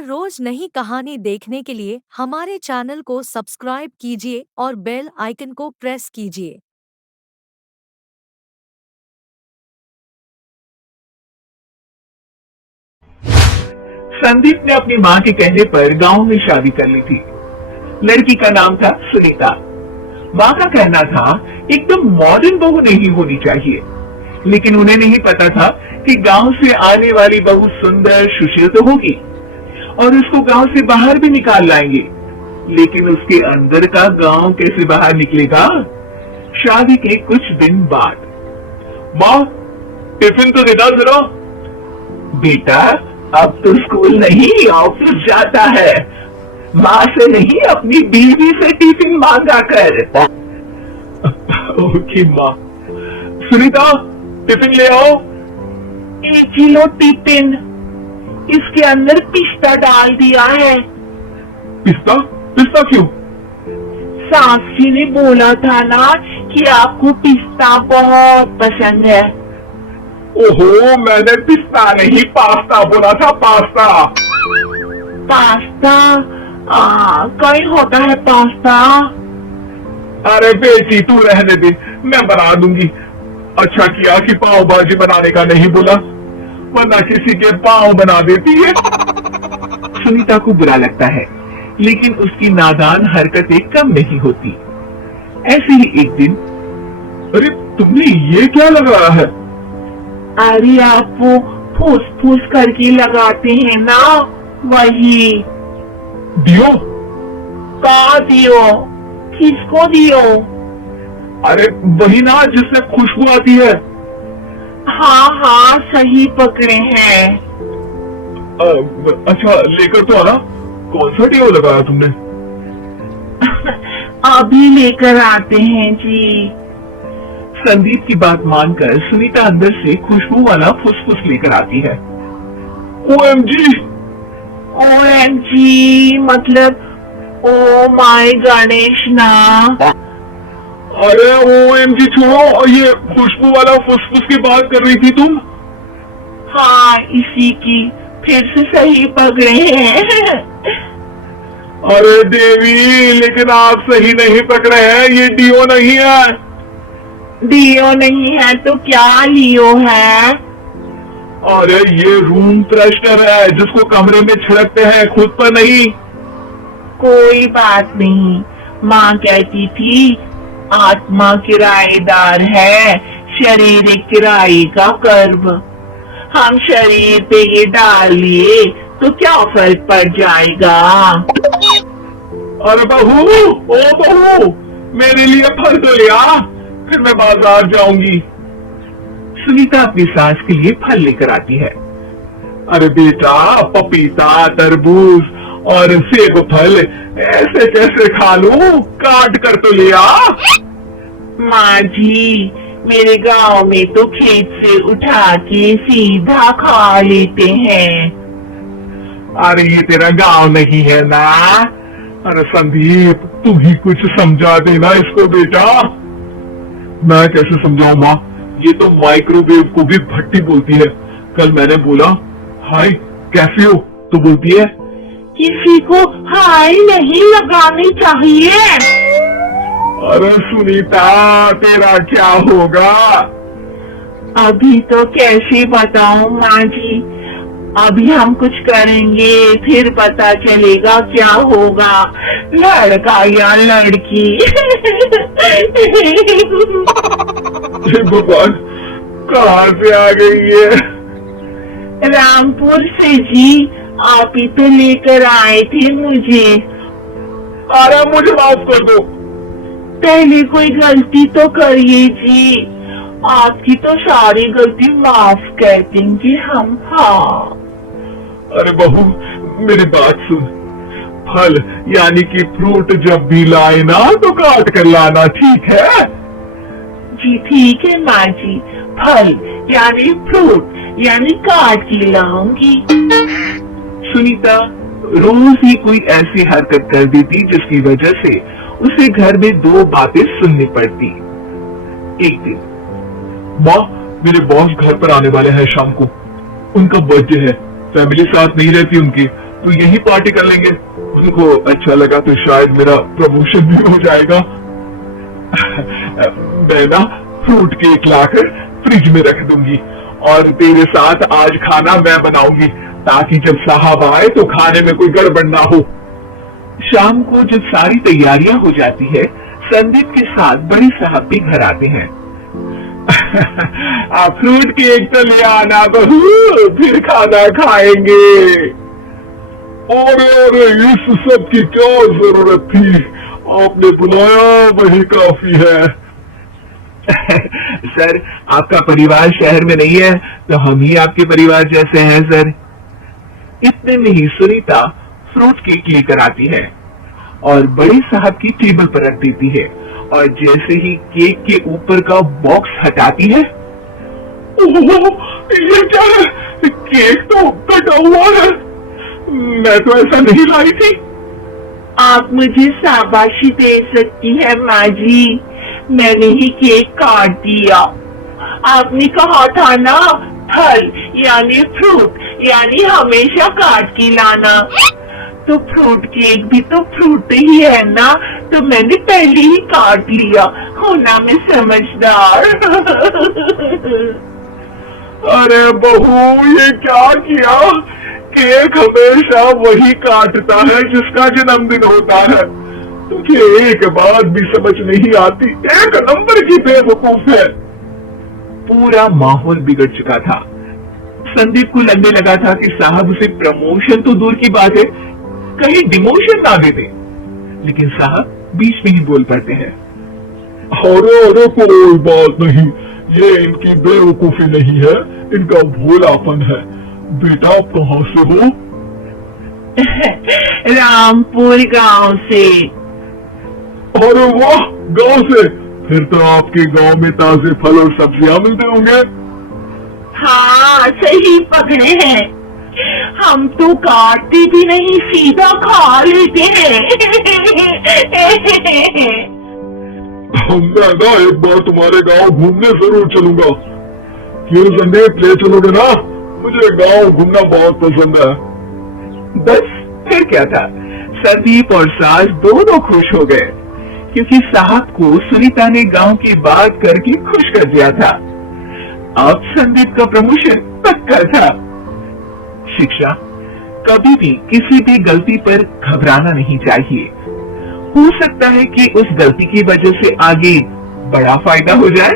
हर रोज नई कहानी देखने के लिए हमारे चैनल को सब्सक्राइब कीजिए और बेल आइकन को प्रेस कीजिए। संदीप ने अपनी माँ के कहने पर गांव में शादी कर ली थी। लड़की का नाम था सुनीता। माँ का कहना था एकदम मॉडर्न बहू नहीं होनी चाहिए, लेकिन उन्हें नहीं पता था कि गांव से आने वाली बहू सुंदर सुशील तो होगी और उसको गांव से बाहर भी निकाल लाएंगे, लेकिन उसके अंदर का गांव कैसे बाहर निकलेगा। शादी के कुछ दिन बाद, माँ टिफिन तो देना जरा। बेटा अब तो स्कूल नहीं ऑफिस जाता है, माँ से नहीं अपनी बीवी से टिफिन मांगा कर। ओके माँ। सुनीता टिफिन ले आओ। 1 किलो टिफिन, इसके अंदर पिस्ता डाल दिया है। पिस्ता? पिस्ता क्यों? साक्षी ने बोला था ना कि आपको पिस्ता बहुत पसंद है। ओहो, मैंने पिस्ता नहीं पास्ता बोला था। पास्ता पास्ता कहीं होता है पास्ता? अरे बेटी तू रहने दे, मैं बना दूंगी। अच्छा किया कि पाव भाजी बनाने का नहीं बोला, वरना किसी के पाव बना देती है। सुनीता को बुरा लगता है, लेकिन उसकी नादान हरकतें कम नहीं होती। ऐसे ही एक दिन, अरे तुमने ये क्या लगाया है? अरे आप वो फूस फूस करके लगाते हैं ना, वही। दियो? कहा दियो? किसको दियो? अरे वही ना जिससे खुशबू आती है। हाँ हाँ सही पकड़े हैं। अच्छा लेकर तो आना। कौन सा दियो लगाया तुमने? अभी लेकर आते हैं जी। संदीप की बात मानकर सुनीता अंदर से खुशबू वाला फुसफुस लेकर आती है। OMG! OMG मतलब ओ माय गणेश ना। अरे OMG छोड़ो, ये खुशबू वाला फुसफुस की बात कर रही थी तुम? हाँ इसी की, फिर से सही पकड़े हैं। अरे देवी, लेकिन आप सही नहीं पकड़े हैं, ये डियो नहीं है। डियो नहीं है तो क्या लियो है? अरे ये रूम फ्रेशनर है जिसको कमरे में छिड़कते हैं, खुद पर नहीं। कोई बात नहीं, माँ कहती थी आत्मा किराएदार है, शरीर एक किराए का कर्म। हम शरीर पे ये डाल लिए तो क्या फर्क पड़ जाएगा। अरे बहू, ओ बहू, मेरे लिए फल तो लिया, फिर मैं बाजार जाऊंगी। सुनीता अपनी सास के लिए फल लेकर आती है। अरे बेटा पपीता, तरबूज और सेब फल ऐसे कैसे खा लूं, काट कर तो लिया। माँ जी मेरे गांव में तो खेत से उठा के सीधा खा लेते हैं। अरे ये तेरा गांव नहीं है ना। अरे संदीप तू ही कुछ समझा देना इसको बेटा। मैं कैसे समझाऊं माँ, ये तो माइक्रोवेव को भी भट्टी बोलती है। कल मैंने बोला हाय कैसे हो तो बोलती है किसी को हाय नहीं लगानी चाहिए। अरे सुनीता तेरा क्या होगा? अभी तो कैसे बताऊं माँ जी, अभी हम कुछ करेंगे फिर पता चलेगा क्या होगा, लड़का या लड़की। भगवान कहाँ से आ गई है? रामपुर से जी, आप ही तो लेकर आए थे मुझे। अरे मुझे माफ कर दो। पहले कोई गलती तो करिए जी, आपकी तो सारी गलती माफ कर देंगे हम। हाँ अरे बहू मेरी बात सुन, फल यानी कि फ्रूट जब भी लाए ना तो काट कर लाना, ठीक है? जी ठीक है माँ जी, फल यानी फ्रूट यानी काट के लाऊंगी। सुनीता रोज ही कोई ऐसी हरकत कर देती जिसकी वजह से उसे घर में 2 बातें सुननी पड़ती। एक दिन, माँ मेरे बॉस घर पर आने वाले हैं शाम को, उनका बर्थडे है, फैमिली साथ नहीं रहती उनकी, तो यही पार्टी कर लेंगे। उनको अच्छा लगा तो शायद मेरा प्रमोशन भी हो जाएगा। मैं ना फ्रूट केक लाकर फ्रिज में रख दूंगी और तेरे साथ आज खाना मैं बनाऊंगी, ताकि जब साहब आए तो खाने में कोई गड़बड़ ना हो। शाम को जब सारी तैयारियां हो जाती है, संदीप के साथ बड़े साहब भी घर आते हैं। आप फ्रूट केक तो ले आना बहू, फिर खाना खाएंगे। अरे इस सब की क्या जरूरत थी, आपने बुलाया वही काफी है। सर, आपका परिवार शहर में नहीं है तो हम ही आपके परिवार जैसे हैं सर। इतने में ही सुनीता फ्रूट केक लेकर आती है और बड़े साहब की टेबल पर रख देती है, और जैसे ही केक के ऊपर का बॉक्स हटाती है, ओह, ये क्या है? केक तो कटा हुआ है, मैं तो ऐसा नहीं लाई थी। आप मुझे शाबाशी दे सकती है माँ जी, मैंने ही केक काट दिया। आपने कहा था ना, फल यानी फ्रूट यानी हमेशा काट के लाना, तो फ्रूट केक भी तो फ्रूट ही है ना, तो मैंने पहले ही काट लिया। होना मैं समझदार। अरे बहू, ये क्या किया? केक हमेशा वही काटता है जिसका जन्मदिन होता है। तुझे एक बात भी समझ नहीं आती, एक नंबर की बेवकूफ है। पूरा माहौल बिगड़ चुका था। संदीप को लगने लगा था कि साहब उसे प्रमोशन तो दूर की बात है, कहीं डिमोशन ना दे दे, लेकिन साहब बीच में ही बोल पड़ते हैं। अरे कोई बात नहीं, ये इनकी बेवकूफी नहीं है, इनका भोलापन है। बेटा आप कहाँ से हो? रामपुर गांव से। अरे वाह, गांव से? फिर तो आपके गांव में ताजे फल और सब्जियां मिलते होंगे। हाँ, सही पकड़े हैं, हम तो काटते भी नहीं, सीधा खा लेते हैं। मैं ना एक बार तुम्हारे गांव घूमने जरूर चलूंगा। क्यों संदीप, ले चलोगे ना? मुझे गांव घूमना बहुत पसंद है। बस फिर क्या था, संदीप और सास दोनों खुश हो गए, क्योंकि साहब को सुनीता ने गांव की बात करके खुश कर दिया था। अब संदीप का प्रमोशन पक्का था। शिक्षा, कभी भी किसी भी गलती पर घबराना नहीं चाहिए। हो सकता है कि उस गलती की वजह से आगे बड़ा फायदा हो जाए।